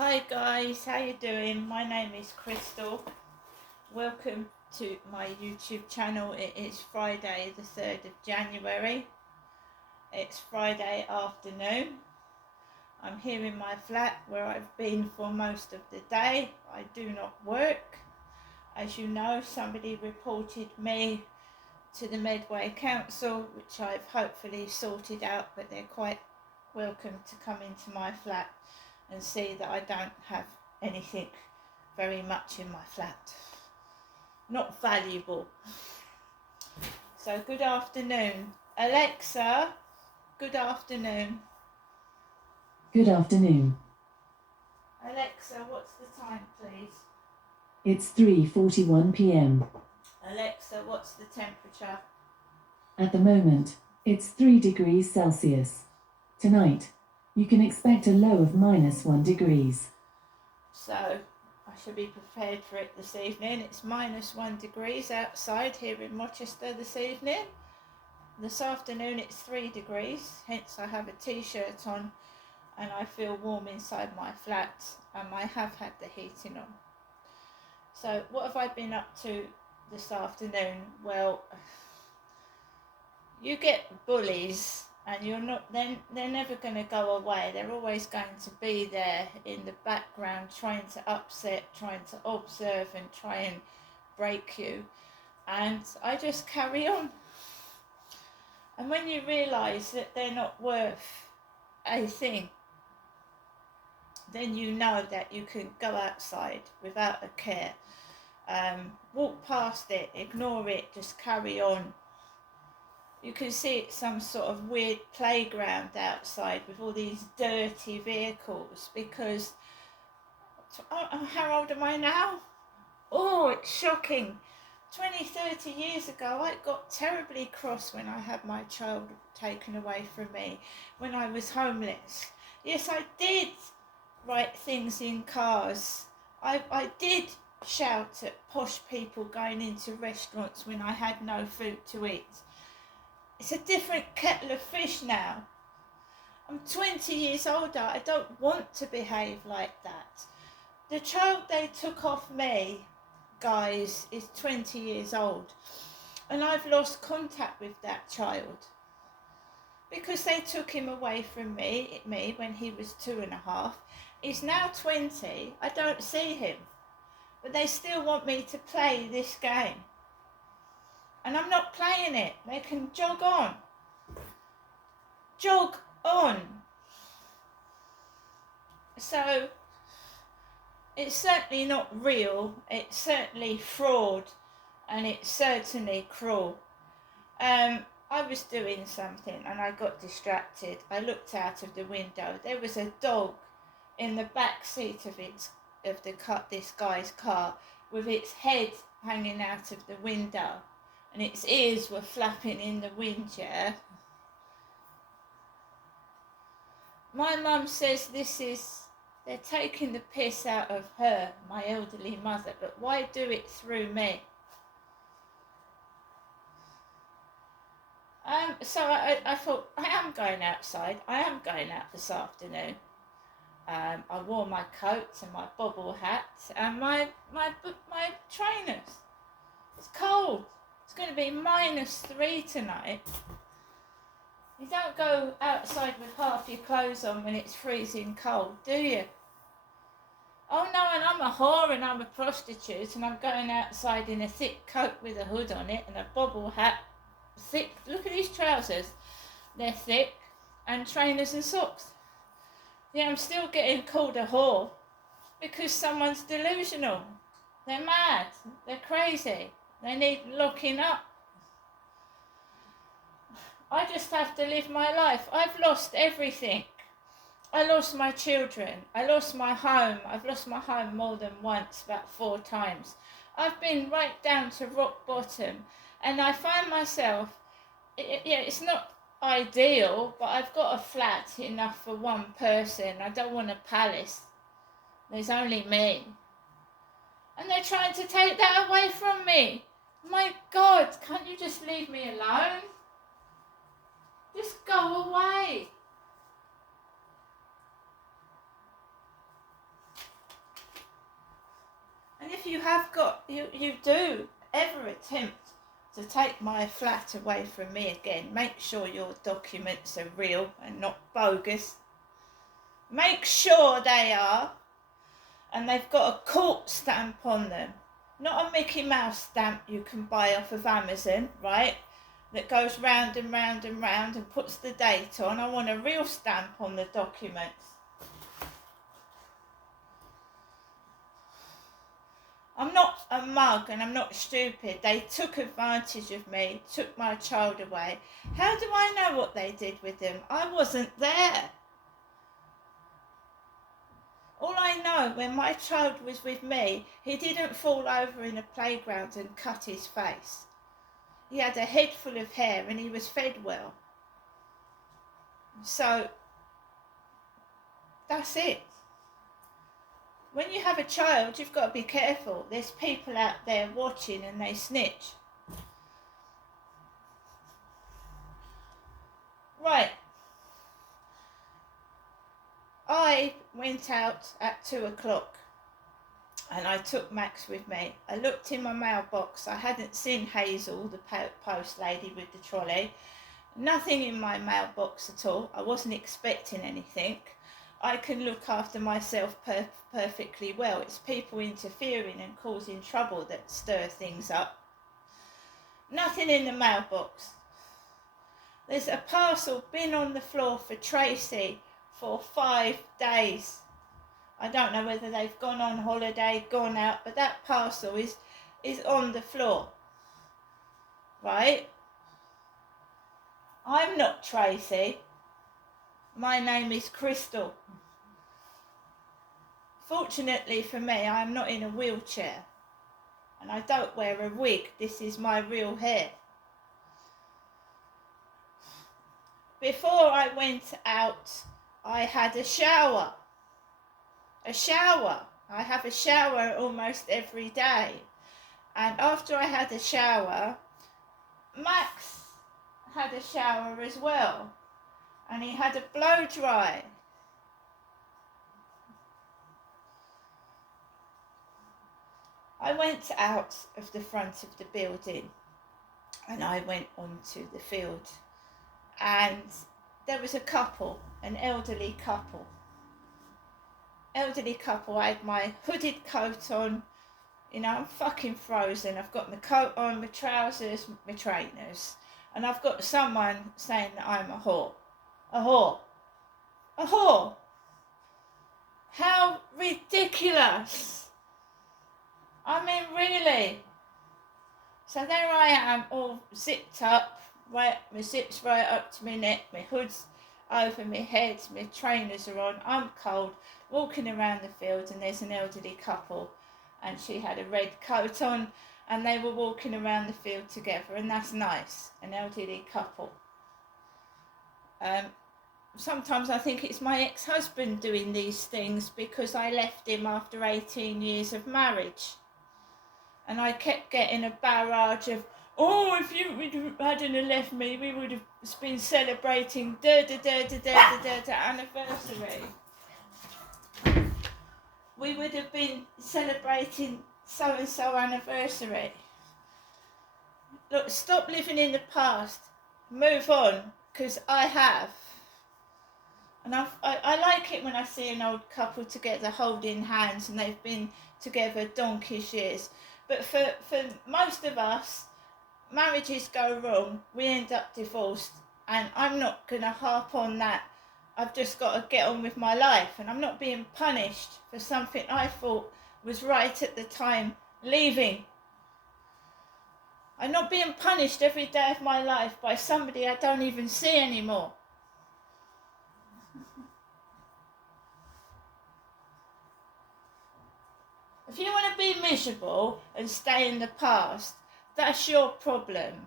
Hi guys, how you doing? My name is Crystal. Welcome to my YouTube channel. It is Friday the 3rd of January. It's Friday afternoon. I'm here in my flat where I've been for most of the day. I do not work. As you know, somebody reported me to the Medway Council, which I've hopefully sorted out, but they're quite welcome to come into my flat and see that I don't have anything very much in my flat. Not valuable. So good afternoon. Alexa, good afternoon. Good afternoon. Alexa, what's the time, please? It's 3:41 p.m. Alexa, what's the temperature? At the moment, it's 3 degrees Celsius. Tonight, you can expect a low of -1 degrees. So I should be prepared for it this evening. It's -1 degrees outside here in Rochester this evening. This afternoon it's 3 degrees, hence I have a t-shirt on and I feel warm inside my flat, and I have had the heating on. So what have I been up to this afternoon? Well, you get bullies and they're never going to go away. They're always going to be there in the background, trying to upset, trying to observe and try and break you. And I just carry on. And when you realise that they're not worth a thing, then you know that you can go outside without a care. Walk past it, ignore it, just carry on. You can see it's some sort of weird playground outside with all these dirty vehicles because, how old am I now? Oh, it's shocking. 20, 30 years ago, I got terribly cross when I had my child taken away from me, when I was homeless. Yes, I did write things in cars. I did shout at posh people going into restaurants when I had no food to eat. It's a different kettle of fish now. I'm 20 years older. I don't want to behave like that. The child they took off me, guys, is 20 years old. And I've lost contact with that child because they took him away from me when he was 2.5. He's now 20. I don't see him. But they still want me to play this game. And I'm not playing it. They can jog on. Jog on. So it's certainly not real. It's certainly fraud. And it's certainly cruel. I was doing something and I got distracted. I looked out of the window. There was a dog in the back seat of this guy's car with its head hanging out of the window and its ears were flapping in the wind, yeah. My mum says they're taking the piss out of her, my elderly mother, but why do it through me? So I thought, I am going outside. I am going out this afternoon. I wore my coat and my bobble hat and my trainers. It's cold. It's going to be -3 tonight. You don't go outside with half your clothes on when it's freezing cold, do you? Oh no, and I'm a whore and I'm a prostitute and I'm going outside in a thick coat with a hood on it and a bobble hat. Thick, look at these trousers. They're thick, and trainers and socks. Yeah, I'm still getting called a whore because someone's delusional. They're mad. They're crazy. They need locking up. I just have to live my life. I've lost everything. I lost my children. I lost my home. I've lost my home more than once, about 4 times. I've been right down to rock bottom, and I find myself, it's not ideal, but I've got a flat enough for one person. I don't want a palace. There's only me. And they're trying to take that away from me. My God, can't you just leave me alone? Just go away. you have got, you do ever attempt to take my flat away from me again, make sure your documents are real and not bogus. Make sure they are, and they've got a court stamp on them. Not a Mickey Mouse stamp you can buy off of Amazon, right? That goes round and round and round and puts the date on. I want a real stamp on the documents. I'm not a mug and I'm not stupid. They took advantage of me, took my child away. How do I know what they did with him? I wasn't there. All I know, when my child was with me, he didn't fall over in a playground and cut his face. He had a head full of hair and he was fed well. So, that's it. When you have a child, you've got to be careful. There's people out there watching and they snitch. Right. I went out at 2 o'clock and I took Max with me. I looked in my mailbox. I hadn't seen Hazel, the post lady with the trolley. Nothing in my mailbox at all. I wasn't expecting anything. I can look after myself perfectly well. It's people interfering and causing trouble that stir things up. Nothing in the mailbox. There's a parcel been on the floor for Tracy for 5 days. I don't know whether they've gone on holiday, gone out, but that parcel is on the floor. Right? I'm not Tracy. My name is Crystal. Fortunately for me, I'm not in a wheelchair. And I don't wear a wig. This is my real hair. Before I went out, I had a shower. A shower. I have a shower almost every day. And after I had a shower, Max had a shower as well. And he had a blow dry. I went out of the front of the building and I went onto the field. And there was a couple, an elderly couple. I had my hooded coat on. You know, I'm fucking frozen. I've got my coat on, my trousers, my trainers. And I've got someone saying that I'm a whore. A whore. A whore. How ridiculous. I mean, really. So there I am, all zipped up, right, my zip's right up to my neck, my hood's over my head, my trainers are on, I'm cold, walking around the field, and there's an elderly couple, and she had a red coat on, and they were walking around the field together, and that's nice, an elderly couple. Sometimes I think it's my ex-husband doing these things because I left him after 18 years of marriage. And I kept getting a barrage of, oh, if you hadn't left me, we would have been celebrating anniversary. We would have been celebrating so-and-so anniversary. Look, stop living in the past. Move on, because I have. And I like it when I see an old couple together holding hands and they've been together donkey's years. But for most of us, marriages go wrong, we end up divorced, and I'm not going to harp on that. I've just got to get on with my life, and I'm not being punished for something I thought was right at the time, leaving. I'm not being punished every day of my life by somebody I don't even see anymore. If you want to be miserable and stay in the past, that's your problem.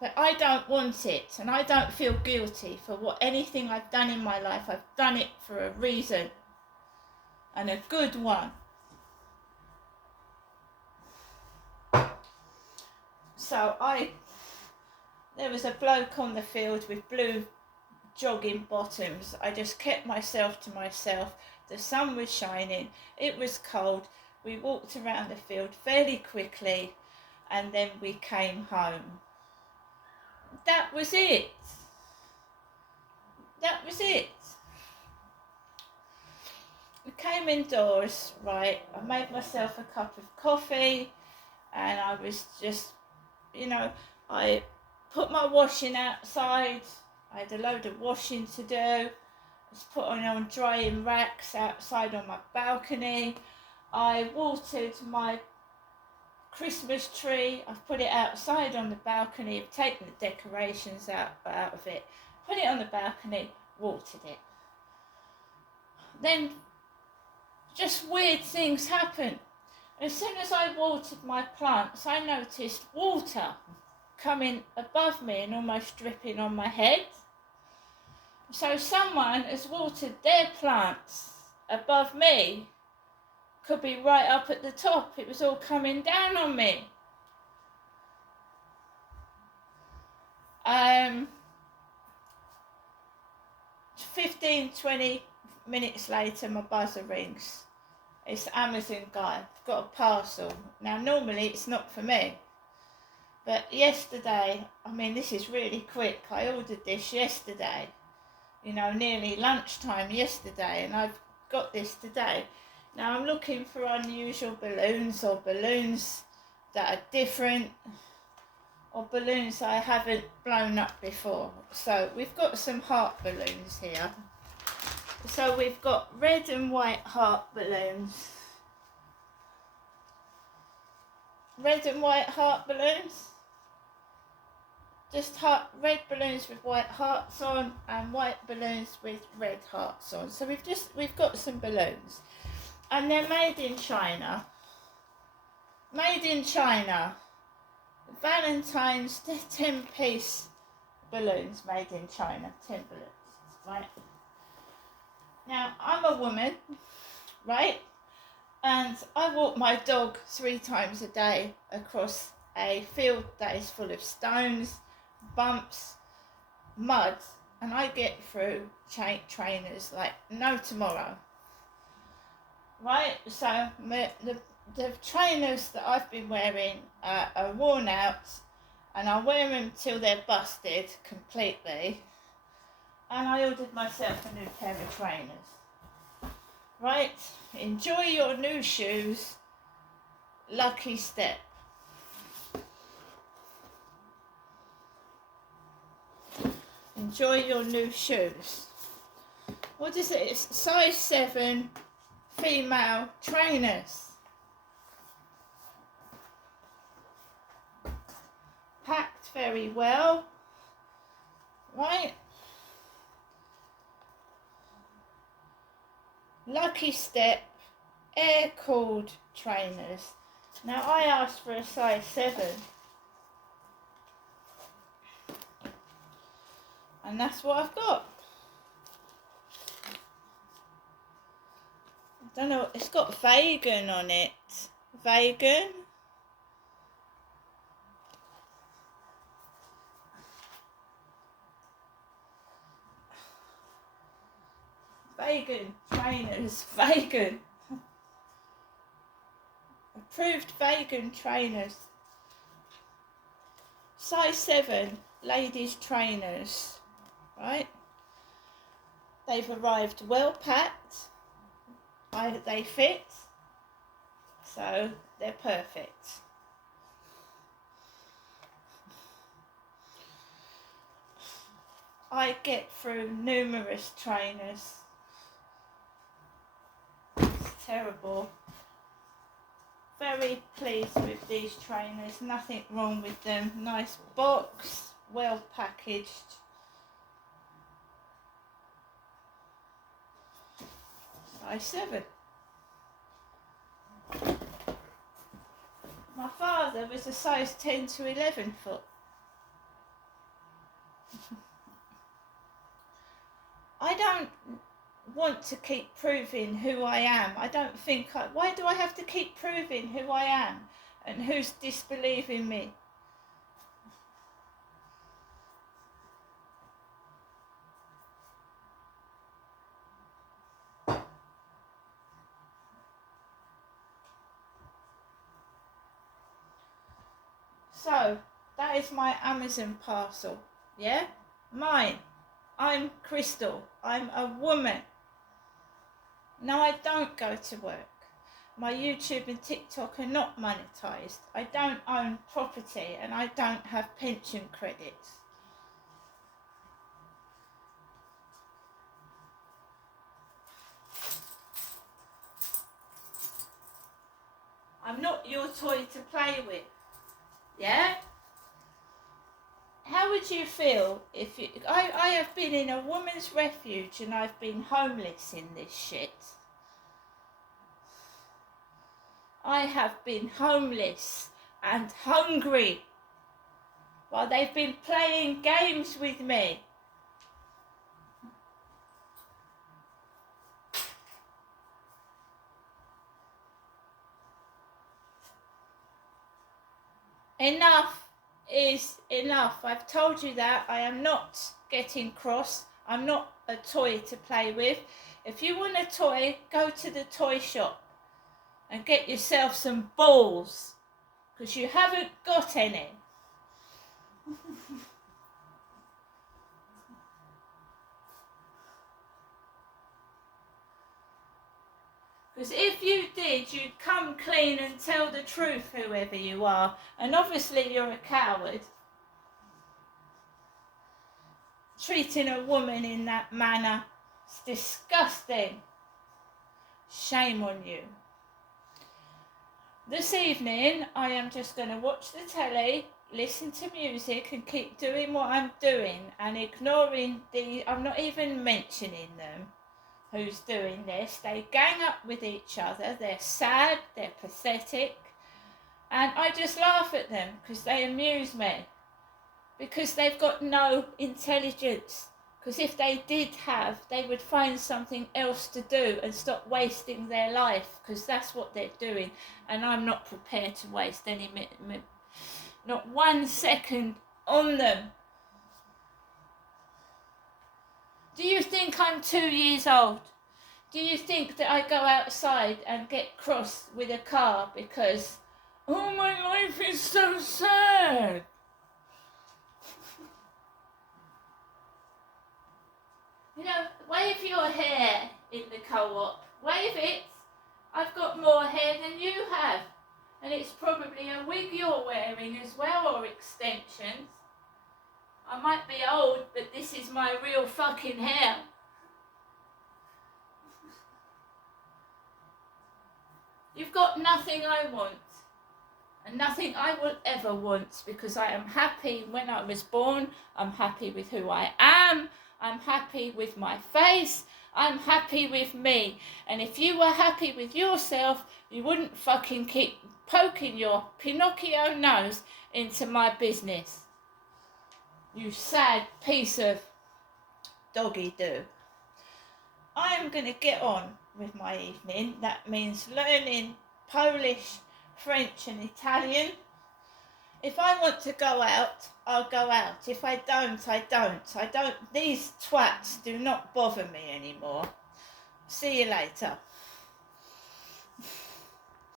But I don't want it, and I don't feel guilty for anything I've done in my life. I've done it for a reason, and a good one. So there was a bloke on the field with blue jogging bottoms. I just kept myself to myself. The sun was shining, it was cold, We walked around the field fairly quickly and then we came home. That was it. That was it. We came indoors, right? I made myself a cup of coffee and I was just, I put my washing outside. I had a load of washing to do. I was putting on drying racks outside on my balcony. I watered my Christmas tree. I've put it outside on the balcony. I've taken the decorations out of it, put it on the balcony, watered it. Then just weird things happen. As soon as I watered my plants, I noticed water coming above me and almost dripping on my head. So someone has watered their plants above me. Could be right up at the top. It was all coming down on me. 15-20 minutes later, my buzzer rings. It's the Amazon guy. I've got a parcel. Now, normally it's not for me. But yesterday, this is really quick. I ordered this yesterday. Nearly lunchtime yesterday. And I've got this today. Now, I'm looking for unusual balloons or balloons that are different. Or balloons I haven't blown up before. So, we've got some heart balloons here. So we've got red and white heart balloons. Red and white heart balloons. Just red balloons with white hearts on and white balloons with red hearts on. So we've got some balloons. And they're made in China. Made in China. Valentine's 10-piece balloons made in China. 10 balloons, right? Now, I'm a woman, right? And I walk my dog 3 times a day across a field that is full of stones, bumps, mud, and I get through trainers like no tomorrow. Right? So the trainers that I've been wearing are worn out, and I wear them till they're busted completely. And I ordered myself a new pair of trainers. Right, enjoy your new shoes, Lucky Step. Enjoy your new shoes. What is it? It's size 7 female trainers. Packed very well. Right. Lucky Step air-cooled trainers. Now I asked for a size 7. And that's what I've got. I don't know, it's got vegan on it. Vegan. Vegan trainers, vegan. Approved vegan trainers. Size 7 ladies trainers, right? They've arrived well packed. They fit, so they're perfect. I get through numerous trainers. It's terrible. Very pleased with these trainers. Nothing wrong with them. Nice box, well packaged. Size 7. My father was a size 10 to 11 foot. I don't want to keep proving who I am. I don't think why do I have to keep proving who I am and who's disbelieving me? So, that is my Amazon parcel. Yeah? Mine. I'm Crystal. I'm a woman. No, I don't go to work. My YouTube and TikTok are not monetized. I don't own property and I don't have pension credits. I'm not your toy to play with. Yeah? How would you feel if you... I have been in a woman's refuge and I've been homeless in this shit. I have been homeless and hungry while they've been playing games with me. Enough is enough. I've told you that. I am not getting cross. I'm not a toy to play with. If you want a toy, go to the toy shop and get yourself some balls, because you haven't got any. Because if you did, you'd come clean and tell the truth, whoever you are. And obviously you're a coward. Treating a woman in that manner, it's disgusting. Shame on you. This evening, I am just going to watch the telly, listen to music and keep doing what I'm doing and ignoring I'm not even mentioning them. Who's doing this? They gang up with each other. They're sad, they're pathetic, and I just laugh at them because they amuse me, because they've got no intelligence. Because if they did have, they would find something else to do and stop wasting their life, because that's what they're doing, and I'm not prepared to waste any not 1 second on them. Do you think I'm 2 years old? Do you think that I go outside and get cross with a car because, oh, my life is so sad? You know, wave your hair in the co-op. Wave it. I've got more hair than you have. And it's probably a wig you're wearing as well, or extensions. I might be old, but this is my real fucking hair. You've got nothing I want, and nothing I will ever want, because I am happy when I was born. I'm happy with who I am. I'm happy with my face. I'm happy with me. And if you were happy with yourself, you wouldn't fucking keep poking your Pinocchio nose into my business. You sad piece of doggy-do. I am going to get on with my evening. That means learning Polish, French and Italian. If I want to go out, I'll go out. If I don't, I don't. These twats do not bother me anymore. See you later.